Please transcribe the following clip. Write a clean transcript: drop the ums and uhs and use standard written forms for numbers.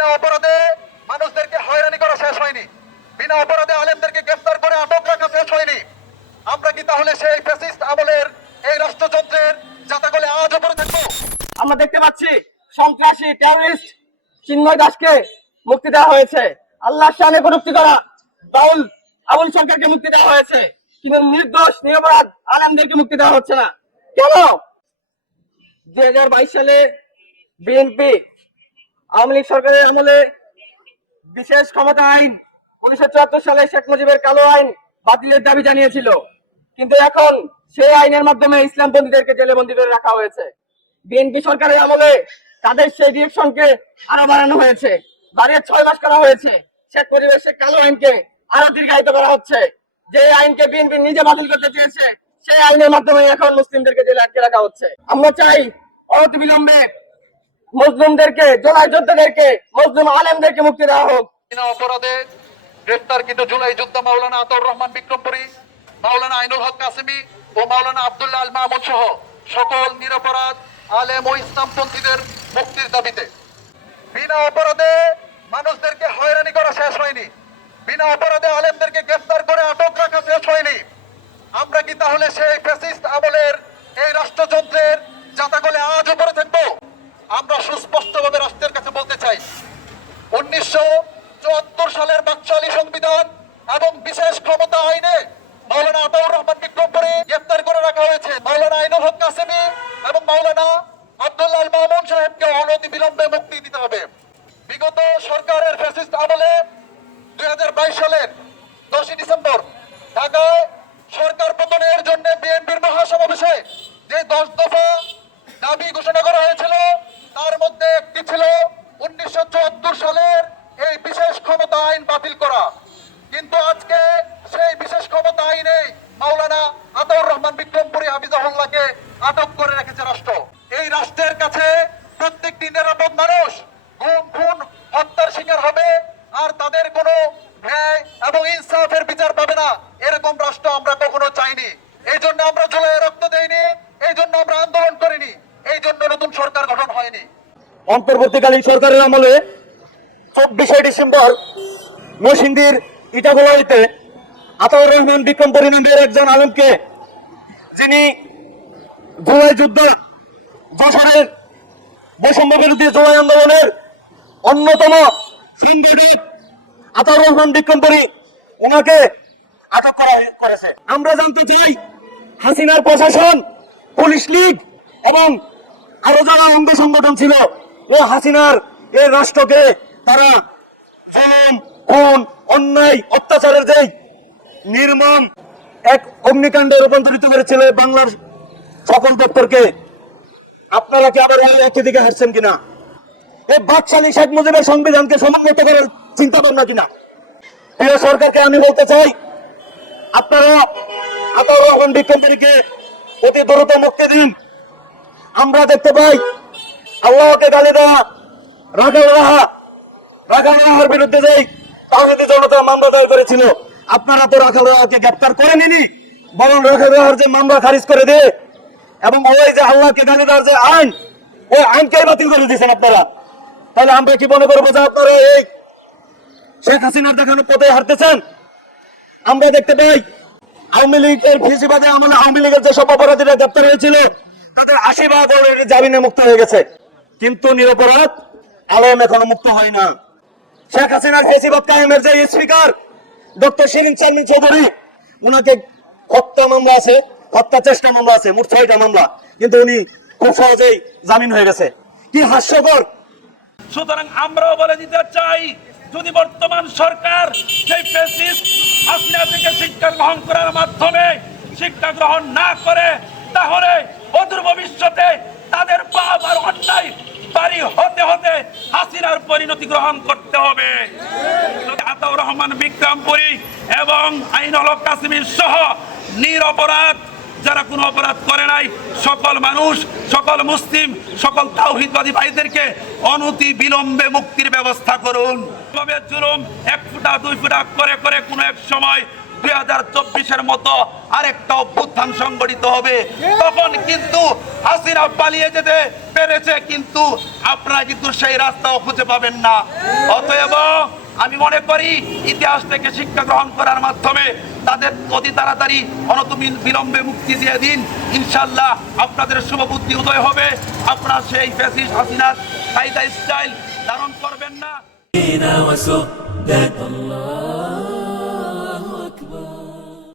বিনা অপরাধে মানুষদেরকে হয়রানি করা শেষ হয়নি, বিনা অপরাধে আলেমদেরকে গ্রেফতার করে আটক রাখা শেষ হয়নি। আমরা কি তাহলে সেই ফ্যাসিস্ট আমলের এই রাষ্ট্রযন্ত্রের জাতাকলে আজও পড়ে থাকবো? আমরা দেখতে পাচ্ছি সন্ত্রাসী টেররিস্ট চিন্ময় দাসকে মুক্তি দেওয়া হয়েছে, আল্লাহর শানে কটূক্তি করা আবুল সরকারকে মুক্তি দেওয়া হয়েছে, কিন্তু নির্দোষ নিরপরাধ আলেমদেরকে মুক্তি দেওয়া হচ্ছে না কেন? 2022 সালে বিএনপি আওয়ামী লীগ সরকারের আমলে বিশেষ ক্ষমতা আইন 1974 সালে শেখ মুজিবের কালো আইন বাতিলের দাবি জানিয়েছিল, কিন্তু এখন সেই আইনের মাধ্যমে ইসলামপন্থীদেরকে জেলে বন্দী করে রাখা হয়েছে। বিএনপি সরকারের আমলে তাদের সেই ডিরেকশনকে আরো বাড়ানো হয়েছে, বাড়িয়ে 6 মাস করা হয়েছে। শেখ মুজিবের সেই কালো আইনকে আরো দীর্ঘায়িত করা হচ্ছে। যে আইনকে বিএনপি নিজে বাতিল করতে চেয়েছে সেই আইনের মাধ্যমে এখন মুসলিমদেরকে জেলে আটকে রাখা হচ্ছে। আমরা চাই অনতিবিলম্বে মুসলিমদেরকে, জুলাই যোদ্ধাদেরকে, মুসলিম আলেমদেরকে মুক্তি দেওয়া হোক। বিনা অপরাধে গ্রেফতার কিন্তু জুলাই যোদ্ধা মাওলানা আতাউর রহমান বিক্রমপুরী, মাওলানা আইনুল হক কাসেমি ও মাওলানা আব্দুল্লাহ আল মামুন সহ সকল নিরপরাধ আলেম ও ইসলামপন্থীদের মুক্তির দাবিতে বিনা অপরাধে মানুষদেরকে হয়রানি করা শেষ হয়নি, বিনা অপরাধে আলেমদেরকে গ্রেফতার করে আটক রাখা শেষ হয়নি। আমরা কি তাহলে সেই ফ্যাসিস্ট আমলের এই রাষ্ট্রযন্ত্রের জাতাকলে আজও পড়ে থাকবো? আমরা সুস্পষ্টভাবে রাষ্ট্রের কাছে বলতে চাই, 1974 সালের বাকশালী সংবিধান এবং বিশেষ ক্ষমতা আইনে মাওলানা আতাউর রহমান বিক্রমপুরী গ্রেফতার করে রাখা হয়েছে। মাওলানা আইনুল হক কাসেমি এবং মাওলানা আব্দুল্লাহ আল মামুন সাহেবকে অনতিবিলম্বে মুক্তি দিতে হবে। বিগত সরকারের ফ্যাসিস্ট আমলে 2022 সালের 10 ডিসেম্বর ঢাকায় সরকার পতনের জন্য বিএনপির মহাসমাবেশে যে 10 দফা দাবি ঘোষণা করা হয়েছিল তার মধ্যে একটি ছিল 1974 সালের এই বিশেষ ক্ষমতা আইন বাতিল করা। কিন্তু আজকে সেই বিশেষ ক্ষমতা আইনে মাওলানা আতাউর রহমান বিক্রমপুরী হাফিজাহুল্লাহকে আটক করে রেখেছে রাষ্ট্র। এই রাষ্ট্রের কাছে প্রত্যেকটি নিরাপদ মানুষ গুম খুন হত্যার শিকার হবে আর তাদের কোনো ন্যায় এবং ইনসাফের বিচার পাবে না, এরকম রাষ্ট্র আমরা কখনো চাইনি। এই জন্য আমরা জুলাই রক্ত দেইনি, এই জন্য আমরা আন্দোলন করিনি, এই জন্য নতুন সরকার গঠন হয়নি। অন্তর্বর্তীকালীন সরকারের আমলে 24 ডিসেম্বর নরসিংদীর ইটাখোলাতে আতাউর রহমান বিক্রমপুরী নামের একজন আলেমকে, যিনি জুলাই যুদ্ধ যশোরের বৈষম্য বিরোধী জুলাই আন্দোলনের অন্যতম সংগঠক আতাউর রহমান বিক্রমপুরী, ওনাকে আটক করেছে। আমরা জানতে চাই, হাসিনার প্রশাসন, পুলিশ লীগ এবং আরো যারা অঙ্গ সংগঠন ছিল ও হাসিনার এই রাষ্ট্রকে তারা জুলুম, খুন, অন্যায়, অত্যাচারের যে নির্মম এক অগ্নিকাণ্ডে রূপান্তরিত করেছিল বাংলার সকল দপ্তরকে। আপনারা কি আবার একই দিকে হাসছেন কিনা? এই বাকশালী শেখ মুজিবের সংবিধানকে সমুন্নত করার চিন্তা ভাবনা কিনা? প্রিয় সরকারকে আমি বলতে চাই, আপনারা আতাউর রহমান বিক্রমপুরীকে অতি দ্রুত মুক্তি দিন। আমরা দেখতে পাই আল্লাহকে গালি দেওয়া, রাখাল রাহার বিরুদ্ধে যেই তাওহীদি জনতা মামলা দায়ের করেছিল, আপনারা তো রাখাল রাহাকে গ্রেফতার করে নিনি, বরং রাখাল রাহার যে মামলা খারিজ করে দিয়ে এবং ওই যে আল্লাহকে গালি দেওয়ার যে আইন, ওই আইনকে বাতিল করে দিয়েছেন আপনারা। তাহলে আমরা কি মনে করবো যে আপনারা এই শেখ হাসিনার দেখানো পথে হারতেছেন? আমরা দেখতে পাই আওয়ামী লীগের ফেসিবাদে আমলে আওয়ামী লীগের যেসব অপরাধীরা গ্রেফতার হয়েছিল তাদের 80% জামিনে মুক্ত হয়ে গেছে, কিন্তু নিরপরাধ আলেম এখনো মুক্ত হয় না। শেখ হাসিনার ফেসিবাদ কায়েমের যে স্পিকার ডক্টর শিরিন শারমিন চৌধুরী, উনাকে হত্যা মামলা আছে, হত্যা চেষ্টা মামলা আছে, মোট 6টা মামলা, কিন্তু উনি খুব সহজেই জামিন হয়ে গেছে। কি হাস্যকর! সুতরাং আমরাও বলে দিতে চাই, যদি বর্তমান সরকার সেই ফ্যাসিস্ট হাসিনা থেকে শিক্ষা গ্রহণ করার মাধ্যমে শিক্ষা গ্রহণ না করে, তাহলে অদূর ভবিষ্যতে তাদের পাপ আর অন্যায় বাড়ি হতে হতে হাসিনার পরিণতি গ্রহণ করতে হবে। আতাউর রহমান বিক্রমপুরী এবং আইনুল হক কাসেমি সহ নিরপরাধ যারা কোনো অপরাধ করে নাই সকল মানুষ, সকল মুসলিম, সকল তাওহীদবাদী ভাইদেরকে অনতি বিলম্বে মুক্তির ব্যবস্থা করুন। জুলুম 1 ফুটা 2 ফুটা করে করে কোনো এক সময় 2024-এর মতো আরেকটা অভ্যুত্থান সংগঠিত হবে। তখন কিন্তু হাসিনা পালিয়ে যেতে পেরেছে, কিন্তু আপনারা কিন্তু সেই রাস্তাও খুঁজে পাবেন না। অতএব আমি মনে করি ইতিহাস থেকে শিক্ষা গ্রহণ করার মাধ্যমে তাদের অতি তাড়াতাড়ি বিলম্বে মুক্তি দিয়ে দিন। ইনশাল্লাহ আপনাদের শুভ বুদ্ধি উদয় হবে, আপনারা সেই ফ্যাসিস্ট হাসিনার কায়দা স্টাইল ধারণ করবেন না।